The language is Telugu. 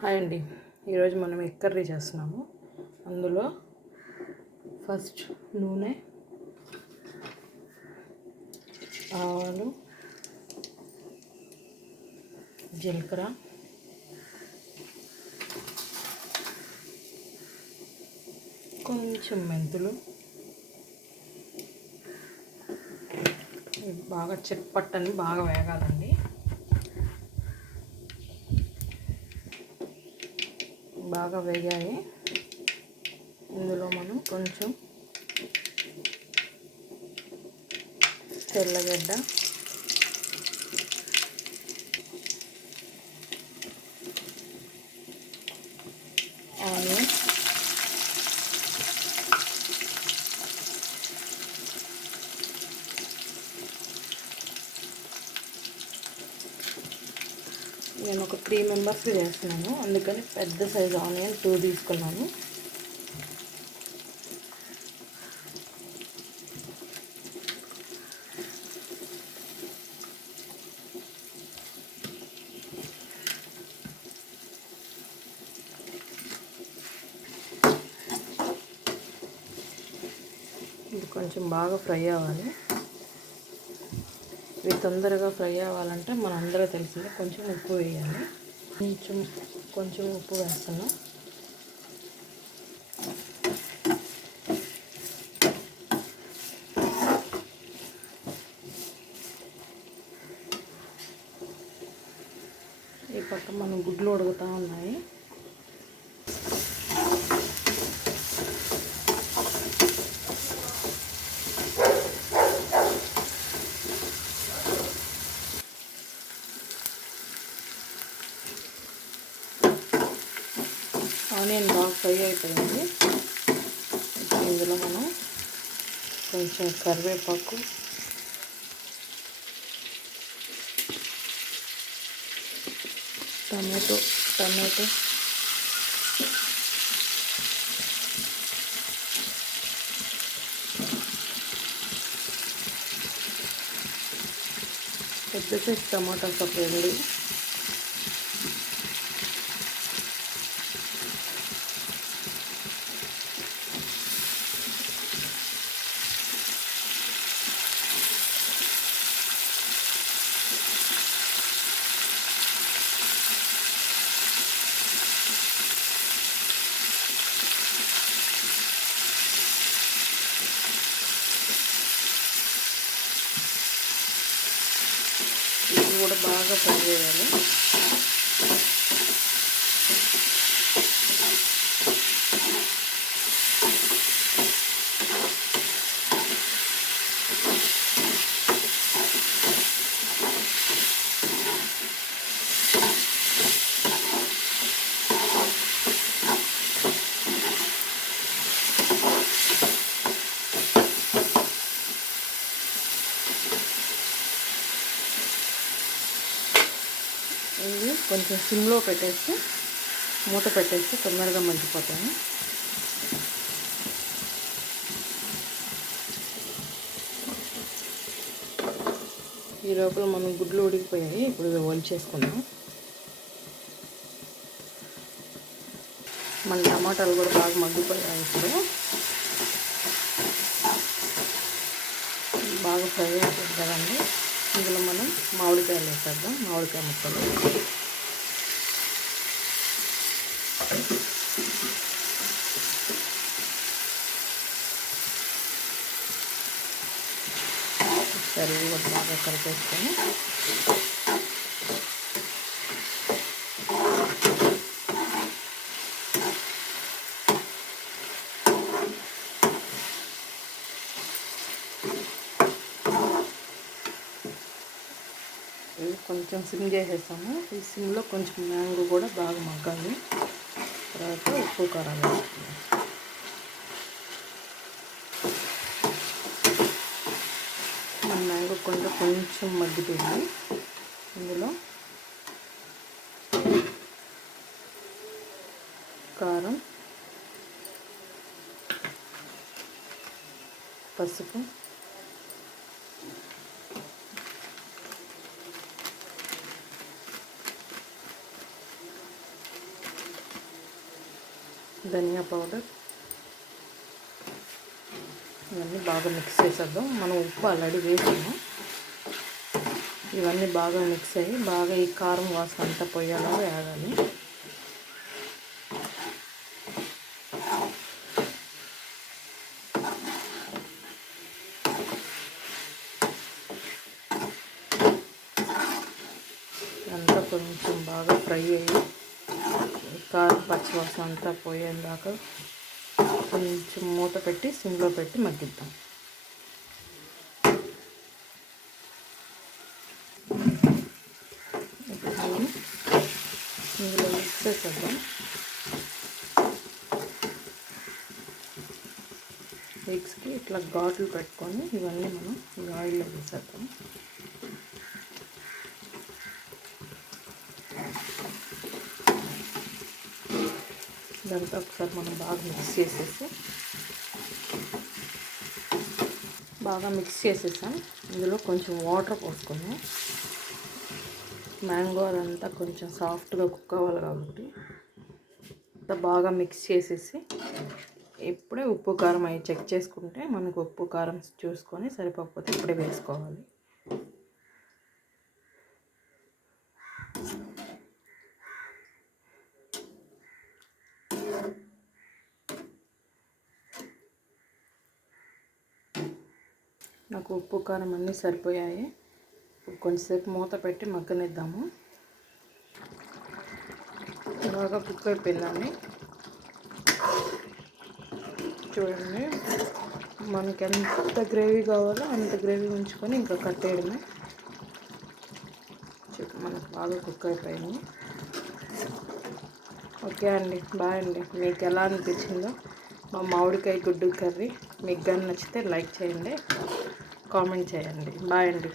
హాయ్ అండి. ఈరోజు మనం ఎగ్ కర్రీ చేస్తున్నాము. అందులో ఫస్ట్ నూనె, ఆవాలు, జీలకర్ర, కొంచెం మెంతులు బాగా చిట్పట్టని బాగా వేగాలండి. బాగా వేగాయి. ఇందులో మనం కొంచెం తెల్లగడ్డ, ఆనియన్, నేను ఒక 3 మెంబర్స్కి చేస్తున్నాను, అందుకని పెద్ద సైజు ఆనియన్ 2 తీసుకున్నాను. ఇది కొంచెం బాగా ఫ్రై అవ్వాలి. ఇవి తొందరగా ఫ్రై అవ్వాలంటే మనందరూ తెలిసిందే కొంచెం ఉప్పు వేయాలి. కొంచెం ఉప్పు వేస్తున్నాం. ఈ పక్క మనం గుడ్లు ఉడుకుతూ ఉన్నాయి. ఆనియన్ బాగా ఫ్రై అయిపోయింది. ఇందులో మనం కొంచెం కరివేపాకు, టమాటో పెద్ద సైజు టమాటా వేయండి. ఇది కూడా బాగా ఫ్రై చేయాలి. ఇది కొంచెం సిమ్లో పెట్టేసి మూత పెట్టేసి తొందరగా మగ్గిపోతాయి. ఈ లోపల మనం గుడ్లు ఉడికిపోయాయి. ఇప్పుడు వంచేసుకుందాం. మన టమాటాలు కూడా బాగా మగ్గిపోయాయి. ఇప్పుడు బాగా ఫ్రై అయిపోయింది కదండి. ఇందులో మనం మామిడికాయలు వేసేద్దాం. మామిడికాయ ముక్కలు సరే కూడా బాగా కలిపేసుకొని కొంచెం సిమ్ చేసేస్తాము. ఈ సిమ్లో కొంచెం మ్యాంగో కూడా బాగా మగ్గాలి. తర్వాత ఉప్పు కారం వేసుకుందాం. మన మ్యాంగో కొంచెం మగ్గిపోయింది. ఇందులో కారం, పసుపు, ధనియా పౌడర్, ఇవన్నీ బాగా మిక్స్ చేసేద్దాం. మనం ఉప్పు ఆల్రెడీ వేసాము. ఇవన్నీ బాగా మిక్స్ అయ్యి బాగా ఈ కారం వాసన అంతా పోయేలాగా వేగాలి. అంతా కొంచెం బాగా ఫ్రై అయ్యి కారం పచ్చివాసన అంతా పోయేదాకా కొంచెం మూత పెట్టి సిమ్లో పెట్టి మగ్గిద్దాం. ఇందులో మిక్స్ చేసేద్దాం. ఎగ్స్కి ఇట్లా ఘాట్లు పెట్టుకొని ఇవన్నీ మనం ఈ ఆయిల్లో వేసేద్దాం. ఇదంతా ఒకసారి మనం బాగా మిక్స్ చేసేసాం. ఇందులో కొంచెం వాటర్ పోసుకొని మ్యాంగో అదంతా కొంచెం సాఫ్ట్గా కుక్ అవ్వాలి కాబట్టి బాగా మిక్స్ చేసేసి ఇప్పుడే ఉప్పు కారం అవి చెక్ చేసుకుంటే మనకు ఉప్పు కారం చూసుకొని సరిపోకపోతే ఇప్పుడే వేసుకోవాలి. నాకు ఉప్పు కారం అన్నీ సరిపోయాయి. కొంచెంసేపు మూత పెట్టి మగ్గనిద్దాము. బాగా కుక్ అయిపోయిందండి. చూడండి, మనకి ఎంత గ్రేవీ కావాలో అంత గ్రేవీ ఉంచుకొని ఇంకా కట్టేయడమే. మనకు బాగా కుక్ అయిపోయింది. ఓకే అండి, బాయ్ అండి. మీకు ఎలా అనిపించిందో మా మామిడికాయ గుడ్డు కర్రీ మీకు కానీ నచ్చితే లైక్ చేయండి, కామెంట్ చేయండి. బాయ్ అండి.